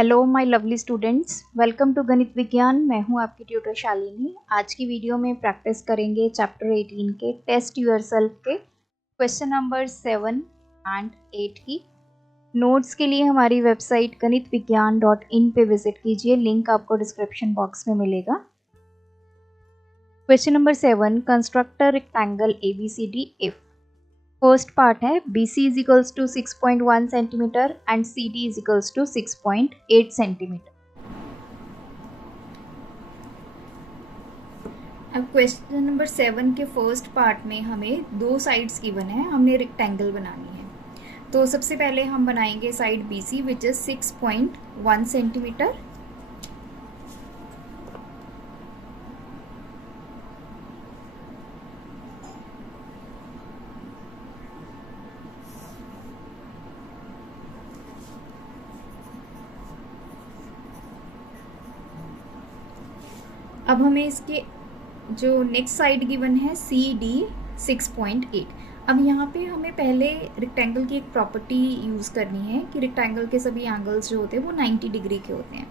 Hello my lovely students, welcome to गणित विज्ञान। मैं हूं आपकी ट्यूटर शालिनी। आज की वीडियो में प्रैक्टिस करेंगे चैप्टर 18 के टेस्ट योरसेल्फ के क्वेश्चन नंबर 7 एंड 8 की। नोट्स के लिए हमारी वेबसाइट ganitviggyan.in पे विजिट कीजिए, लिंक आपको डिस्क्रिप्शन बॉक्स में मिलेगा। Question number 7, construct a rectangle ABCD if. First part है BC is equals to 6.1 centimetre and CD is equals to 6.8 centimetre. अब क्वेश्चन नंबर 7 के फर्स्ट पार्ट में हमें दो साइड्स गिवन है, हमने रेक्टेंगल बनानी है। तो सबसे पहले हम बनाएंगे side BC which is 6.1 centimetre. अब हमें इसके जो नेक्स्ट साइड गिवन है CD 6.8। अब यहाँ पे हमें पहले रेक्टेंगल की एक प्रॉपर्टी यूज़ करनी है कि रेक्टेंगल के सभी एंगल्स जो होते हैं वो 90 डिग्री के होते हैं।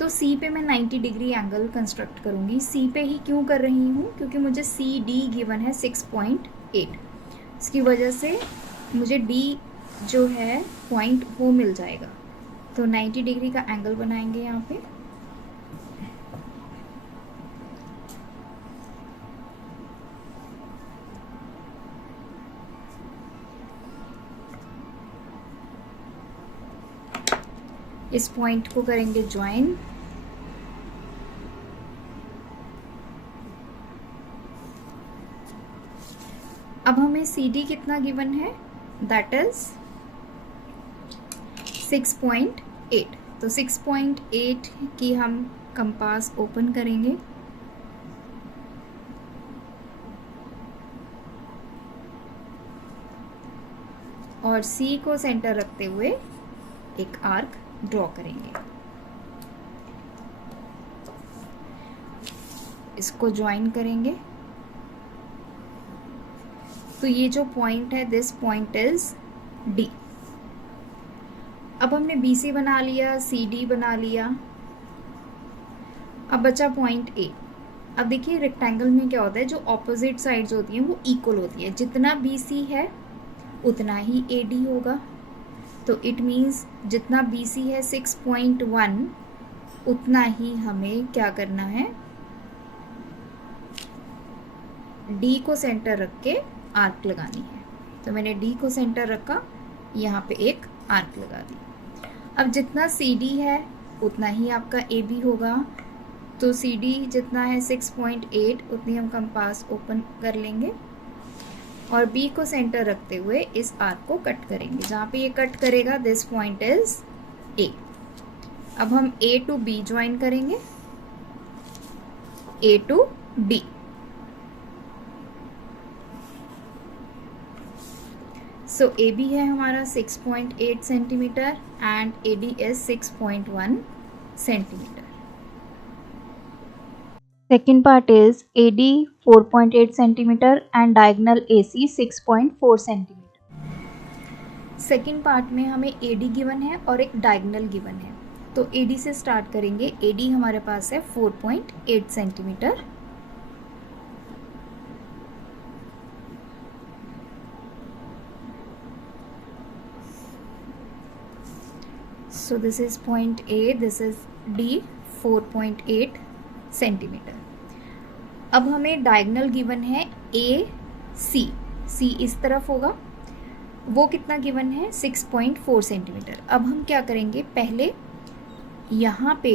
तो C पे मैं 90 डिग्री एंगल कंस्ट्रक्ट करूँगी। C पे ही क्यों कर रही हूँ? क्योंकि मुझे CD गिवन है 6.8। इसकी वजह से मुझे D जो है पॉइंट वो मिल जाएगा। तो 90 डिग्री का एंगल बनाएंगे यहाँ पे। इस पॉइंट को करेंगे ज्वाइन। अब हमें CD कितना गिवन है? That is 6.8। तो 6.8 की हम कंपास ओपन करेंगे और C को सेंटर रखते हुए एक आर्क ड्रॉ करेंगे। इसको ज्वाइन करेंगे। तो ये जो पॉइंट है, दिस पॉइंट इज D। अब हमने BC बना लिया, CD बना लिया। अब बचा पॉइंट A। अब देखिए रेक्टेंगल में क्या होता है, जो ऑपोजिट साइड्स होती हैं वो इक्वल होती है। जितना BC है उतना ही AD होगा। तो इट मीन्स जितना BC है 6.1 उतना ही हमें क्या करना है, D को सेंटर रख के आर्क लगानी है। तो मैंने D को सेंटर रखा, यहाँ पे एक आर्क लगा दी। अब जितना CD है उतना ही आपका AB होगा। तो CD जितना है 6.8 उतनी हम कंपास ओपन कर लेंगे और B को सेंटर रखते हुए इस आर्क को कट करेंगे। जहाँ पे ये कट करेगा दिस पॉइंट इज A। अब हम A टू B ज्वाइन करेंगे, A to D। So AB है हमारा 6.8 centimetre and AD is 6.1 centimetre. Second part is AD 4.8 centimeter and diagonal AC 6.4 centimeter। Second part में हमें AD गिवन है और एक डायगनल गिवन है। तो AD से स्टार्ट करेंगे। AD हमारे पास है 4.8 centimetre. So this is point A, this is D 4.8 centimetre. अब हमें डायगनल गिवन है AC। C इस तरफ होगा, वो कितना गिवन है 6.4 सेंटीमीटर। अब हम क्या करेंगे, पहले यहाँ पे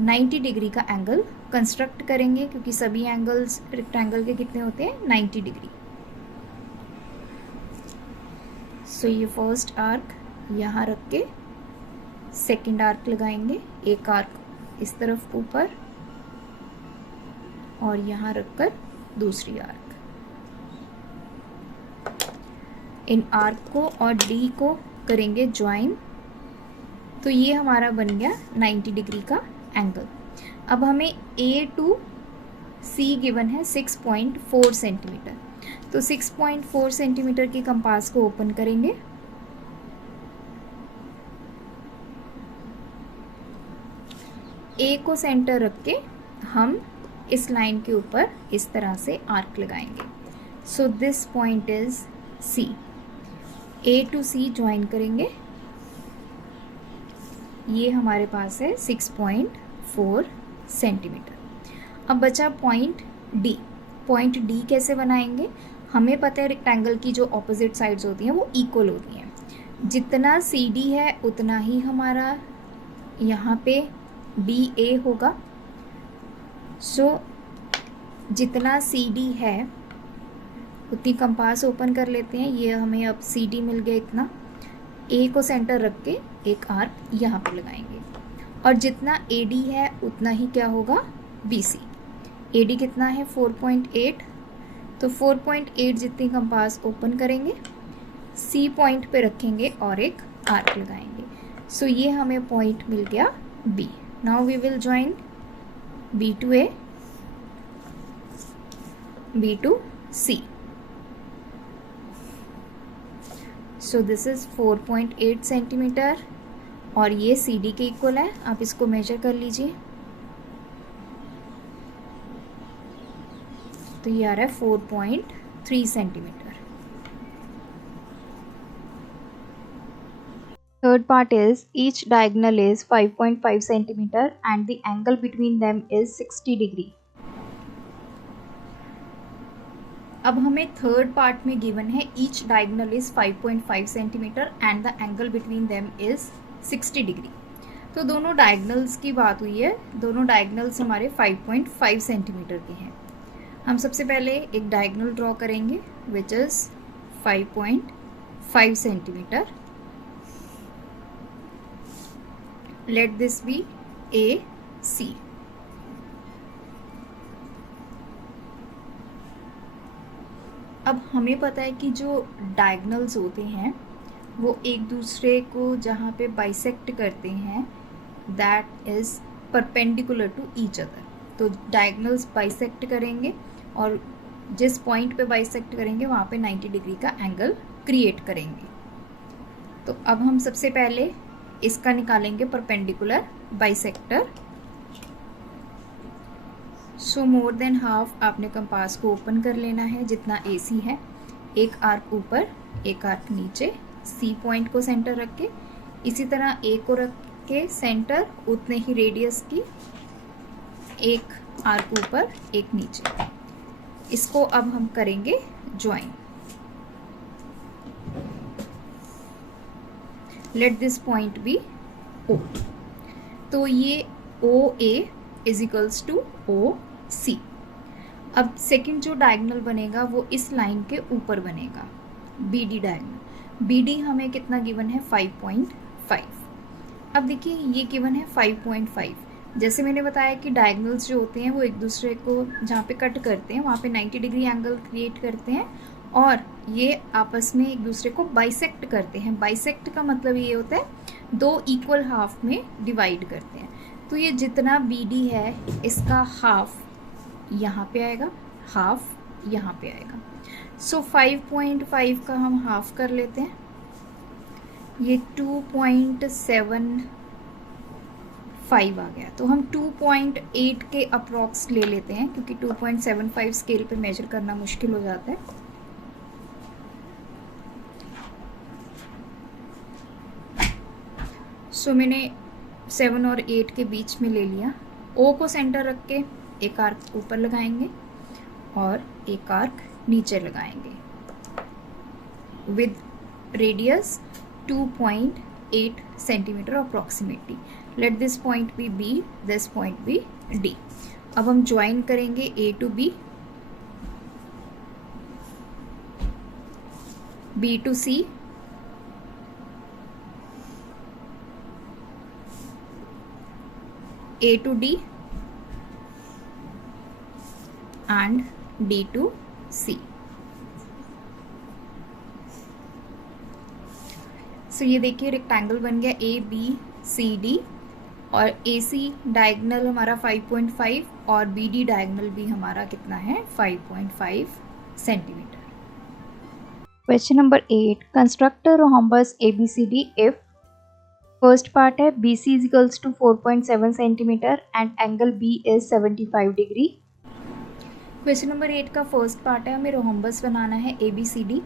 90 डिग्री का एंगल कंस्ट्रक्ट करेंगे क्योंकि सभी एंगल्स रेक्टेंगल के कितने होते हैं, 90 डिग्री। सो ये फर्स्ट आर्क यहाँ रख के सेकेंड आर्क लगाएंगे। एक आर्क इस तरफ ऊपर और यहाँ रखकर दूसरी आर्क। इन आर्क को और D को करेंगे ज्वाइन। तो ये हमारा बन गया 90 डिग्री का एंगल। अब हमें A टू C गिवन है 6.4 सेंटीमीटर। तो 6.4 सेंटीमीटर की कंपास को ओपन करेंगे ए को सेंटर रख के हम इस लाइन के ऊपर इस तरह से आर्क लगाएंगे। So this point is C. A to C join करेंगे, ये हमारे पास है 6.4 सेंटीमीटर। अब बचा पॉइंट डी। पॉइंट डी कैसे बनाएंगे? हमें पता है रेक्टेंगल की जो ऑपोजिट साइड्स होती हैं वो इक्वल होती हैं। जितना सी डी है उतना ही हमारा यहाँ पे बी ए होगा। सो जितना सी डी है उतनी कंपास ओपन कर लेते हैं। ये हमें अब सी डी मिल गया इतना। ए को सेंटर रख के एक आर्क यहाँ पर लगाएंगे और जितना ए डी है उतना ही क्या होगा, बी सी। ए डी कितना है 4.8, तो 4.8 जितनी कंपास ओपन करेंगे, सी पॉइंट पे रखेंगे और एक आर्क लगाएंगे। सो ये हमें पॉइंट मिल गया B. Now we will join B to A, B to C. So this is 4.8 centimetre और ये सी डी के इक्वल है। आप इसको मेजर कर लीजिए, तो ये आ रहा है 4.3 centimetre. Third part is each diagonal is 5.5 centimeter and the angle between them is 60 degree. अब हमें थर्ड पार्ट में गिवन है each diagonal is 5.5 centimetre and the angle between them is 60 degree. तो दोनों डायगनल्स की बात हुई है, दोनों डायगनल्स हमारे 5.5 सेंटीमीटर के हैं। हम सबसे पहले एक डायगनल ड्रॉ करेंगे which is 5.5 centimetre. Let this be A C. अब हमें पता है कि जो डायगनल्स होते हैं वो एक दूसरे को जहाँ पे बाइसेक्ट करते हैं that is perpendicular to each other. तो डायगनल्स बाइसेक्ट करेंगे और जिस पॉइंट पे बाइसेक्ट करेंगे वहाँ पे 90 डिग्री का एंगल क्रिएट करेंगे। तो अब हम सबसे पहले इसका निकालेंगे परपेंडिकुलर बाइसेक्टर। सो मोर देन हाफ आपने कंपास को ओपन कर लेना है जितना AC है। एक आर्क ऊपर, एक आर्क नीचे, C पॉइंट को सेंटर रख के, इसी तरह A को रख के सेंटर, उतने ही रेडियस की एक आर्क ऊपर, एक नीचे। इसको अब हम करेंगे join. Let this point be O। तो ये OA is equals to OC। अब सेकंड जो डायगोनल बनेगा वो इस लाइन के ऊपर बनेगा, BD डायगोनल। BD हमें कितना गिवन है 5.5। अब देखिए ये गिवन है 5.5। जैसे मैंने बताया कि डायगोनल्स जो होते हैं वो एक दूसरे को जहाँ पे कट करते हैं वहाँ पे 90 डिग्री एंगल क्रिएट करते हैं और ये आपस में एक दूसरे को बाइसेक्ट करते हैं। बाइसेक्ट का मतलब ये होता है दो इक्वल हाफ में डिवाइड करते हैं। तो ये जितना BD है इसका हाफ यहाँ पे आएगा, हाफ यहाँ पे आएगा। सो 5.5 का हम हाफ कर लेते हैं, ये 2.75 आ गया। तो हम 2.8 के अप्रॉक्स ले लेते हैं क्योंकि 2.75 स्केल पे मेजर करना मुश्किल हो जाता है। सो मैंने 7 और 8 के बीच में ले लिया। O को सेंटर रख के एक आर्क ऊपर लगाएंगे और एक आर्क नीचे लगाएंगे with radius 2.8 centimetre approximately. Let this point be B, this point be D। अब हम ज्वाइन करेंगे A to B, B to C, A to D and D to C। So ये देखिए रेक्टेंगल बन गया ABCD और AC डायगोनल हमारा 5.5 और BD डायगोनल भी हमारा कितना है 5.5 centimetre. Question number 8. Construct a rhombus ABCD if first part है BC is equals to 4.7 centimetre and angle B is 75 degree. Question number 8 का फर्स्ट पार्ट है, हमें रोहम्बस बनाना है ABCD।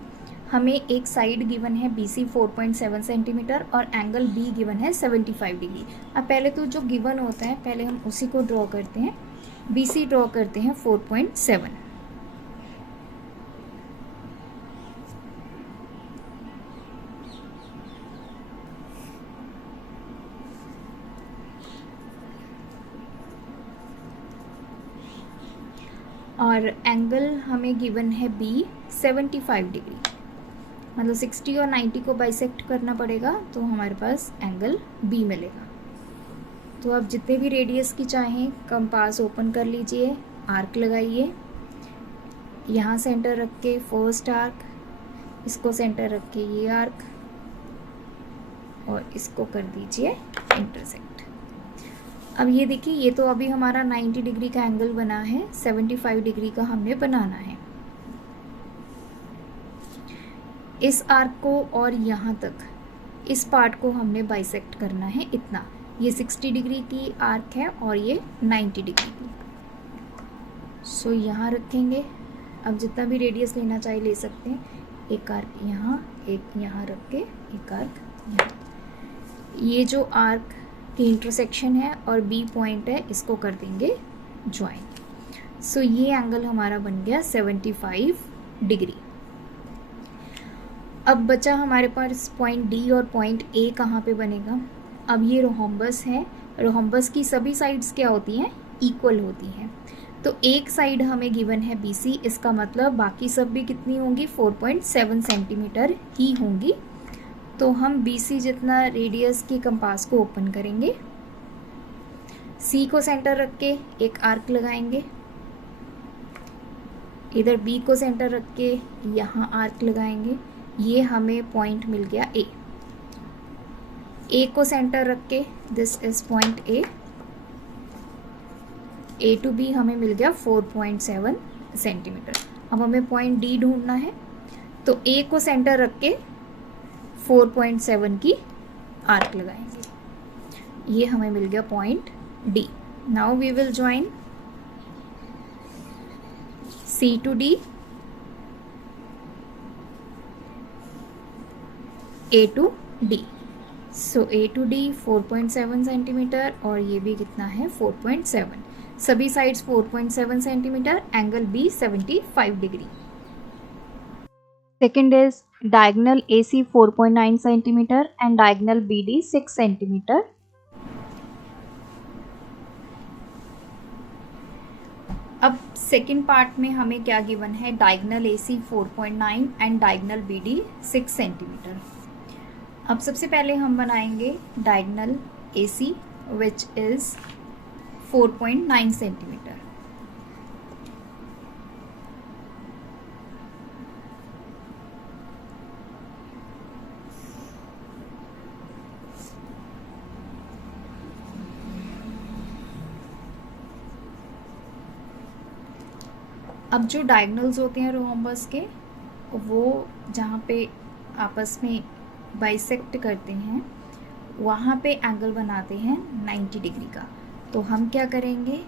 हमें एक साइड गिवन है BC 4.7 सेंटीमीटर और एंगल B गिवन है 75 डिग्री। अब पहले तो जो गिवन होता है पहले हम उसी को ड्रॉ करते हैं। BC ड्रॉ करते हैं 4.7, और एंगल हमें गिवन है B 75 डिग्री, मतलब 60 और 90 को बाइसेक्ट करना पड़ेगा तो हमारे पास एंगल B मिलेगा। तो आप जितने भी रेडियस की चाहें कंपास ओपन कर लीजिए, आर्क लगाइए, यहाँ सेंटर रख के फर्स्ट आर्क, इसको सेंटर रख के ये आर्क और इसको कर दीजिए इंटरसेक्ट। अब ये देखिए, ये तो अभी हमारा 90 डिग्री का एंगल बना है, 75 डिग्री का हमने बनाना है। इस आर्क को और यहाँ तक इस पार्ट को हमने बाइसेक्ट करना है इतना। ये 60 डिग्री की आर्क है और ये 90 डिग्री की। सो यहाँ रखेंगे। अब जितना भी रेडियस लेना चाहिए ले सकते हैं। एक आर्क यहाँ, एक यहाँ रख के एक आर्क यहाँ। ये जो आर्क की इंटरसेक्शन है और B पॉइंट है, इसको कर देंगे ज्वाइन। सो ये एंगल हमारा बन गया 75 डिग्री। अब बचा हमारे पास पॉइंट D और पॉइंट A कहाँ पे बनेगा। अब ये रोहम्बस है, रोहम्बस की सभी साइड्स क्या होती हैं, इक्वल होती हैं। तो एक साइड हमें गिवन है BC, इसका मतलब बाकी सब भी कितनी होंगी, 4.7 सेंटीमीटर ही होंगी। तो हम BC जितना रेडियस की कंपास को ओपन करेंगे, C को सेंटर रख के एक आर्क लगाएंगे, इधर B को सेंटर रख के यहाँ आर्क लगाएंगे। ये हमें पॉइंट मिल गया A को सेंटर रख के this is point A to B हमें मिल गया 4.7 सेंटीमीटर। अब हमें पॉइंट D ढूंढना है, तो A को सेंटर रख के 4.7 की आर्क लगाएंगे। ये हमें मिल गया point D। Now we will join C to D, A to D। So A to D 4.7 centimetre और ये भी कितना है 4.7। सभी sides 4.7 centimetre, angle B 75 degree. Second is diagonal AC 4.9 centimeter and diagonal BD 6 centimeter. अब second part में हमें क्या गिवन है, diagonal AC 4.9 and diagonal BD 6 centimetre. अब सबसे पहले हम बनाएंगे diagonal AC which is 4.9 centimetre. अब जो डायगनल्स होते हैं रोहम्बस के, वो जहाँ पे आपस में बाइसेक्ट करते हैं वहाँ पे एंगल बनाते हैं 90 डिग्री का। तो हम क्या करेंगे,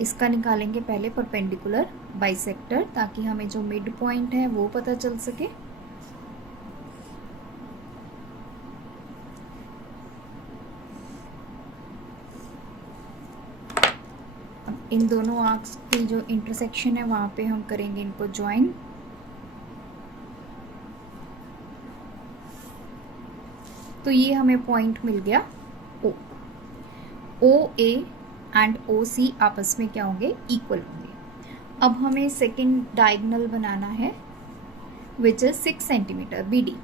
इसका निकालेंगे पहले परपेंडिकुलर बाइसेक्टर, ताकि हमें जो मिड पॉइंट है वो पता चल सके। अब इन दोनों आर्क्स की जो इंटरसेक्शन है वहाँ पे हम करेंगे इनको ज्वाइन। तो ये हमें पॉइंट मिल गया O। OA एंड OC आपस में क्या होंगे, इक्वल होंगे। अब हमें सेकंड डायगोनल बनाना है which is 6 centimetre BD।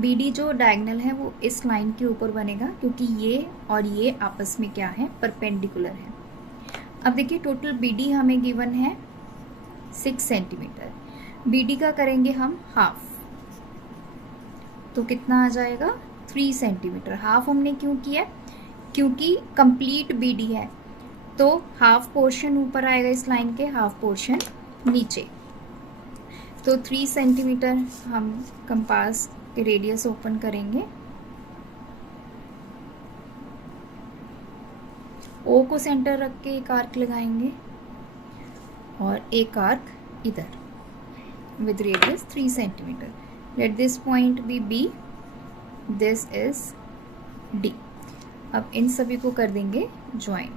BD जो डायगोनल है वो इस लाइन के ऊपर बनेगा, क्योंकि ये और ये आपस में क्या है, परपेंडिकुलर है। अब देखिए टोटल BD हमें गिवन है 6 सेंटीमीटर। BD का करेंगे हम हाफ, तो कितना आ जाएगा 3 सेंटीमीटर। हाफ हमने क्यों किया, क्योंकि कंप्लीट BD है तो हाफ पोर्शन ऊपर आएगा इस लाइन के, हाफ पोर्शन नीचे। तो 3 सेंटीमीटर हम कंपास के रेडियस ओपन करेंगे। ओ को सेंटर रख के एक आर्क लगाएंगे और एक आर्क इधर with radius 3 centimetre. Let this point be B, this is D. अब इन सभी को कर देंगे ज्वाइन.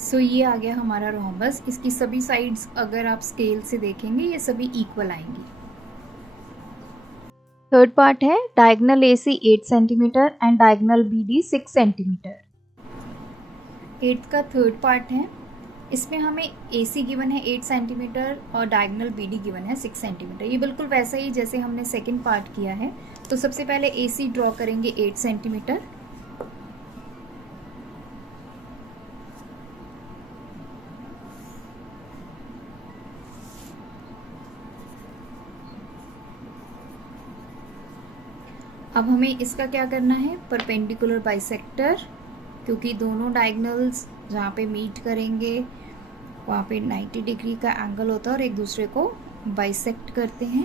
सो ये आ गया हमारा रोम्बस. इसकी सभी साइड्स अगर आप स्केल से देखेंगे ये सभी इक्वल आएंगी. थर्ड पार्ट है diagonal AC 8 centimetre and diagonal BD 6 centimetre. 8th का थर्ड पार्ट है. इसमें हमें AC गिवन है 8 सेंटीमीटर और डायगोनल BD गिवन है 6 सेंटीमीटर. ये बिल्कुल वैसा ही जैसे हमने सेकेंड पार्ट किया है. तो सबसे पहले AC ड्रॉ करेंगे 8 सेंटीमीटर. अब हमें इसका क्या करना है, परपेंडिकुलर बाइसेक्टर, क्योंकि दोनों डायगोनल्स जहाँ पे मीट करेंगे वहाँ पे 90 डिग्री का एंगल होता है और एक दूसरे को बाइसेक्ट करते हैं.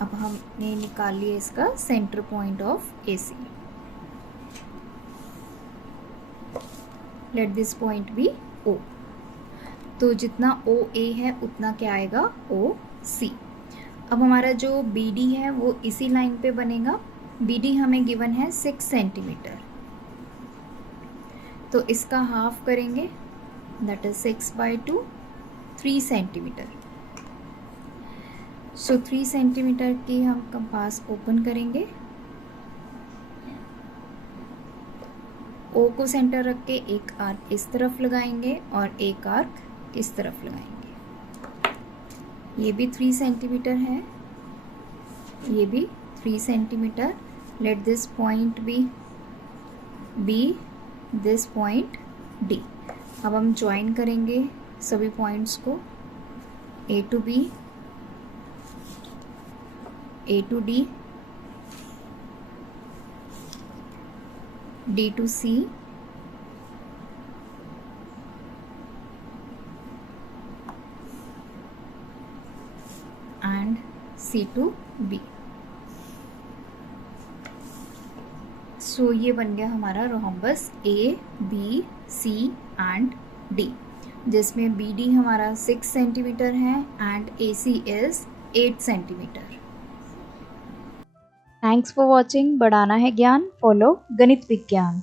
अब हमने निकाल लिया इसका centre point of AC. Let this point be O. तो जितना OA है उतना क्या आएगा OC. अब हमारा जो BD है वो इसी लाइन पे बनेगा. BD हमें गिवन है 6 सेंटीमीटर. तो इसका हाफ करेंगे, that is 6/2, 3 centimetre. So 3 centimetre की हम कंपास ओपन करेंगे. O को सेंटर रख के एक आर्क इस तरफ लगाएंगे और एक आर्क इस तरफ लगाएंगे. ये भी 3 सेंटीमीटर है, ये भी 3 centimetre. Let this point be B, this point D. अब हम ज्वाइन करेंगे सभी पॉइंट्स को, A to B, A to D, D to C, and C to B. सो ये बन गया हमारा rhombus A, B, C and D, जिसमें BD हमारा 6 सेंटीमीटर है and AC is 8 centimetre. Thanks for watching. बढ़ाना है ज्ञान, फॉलो गणित विज्ञान.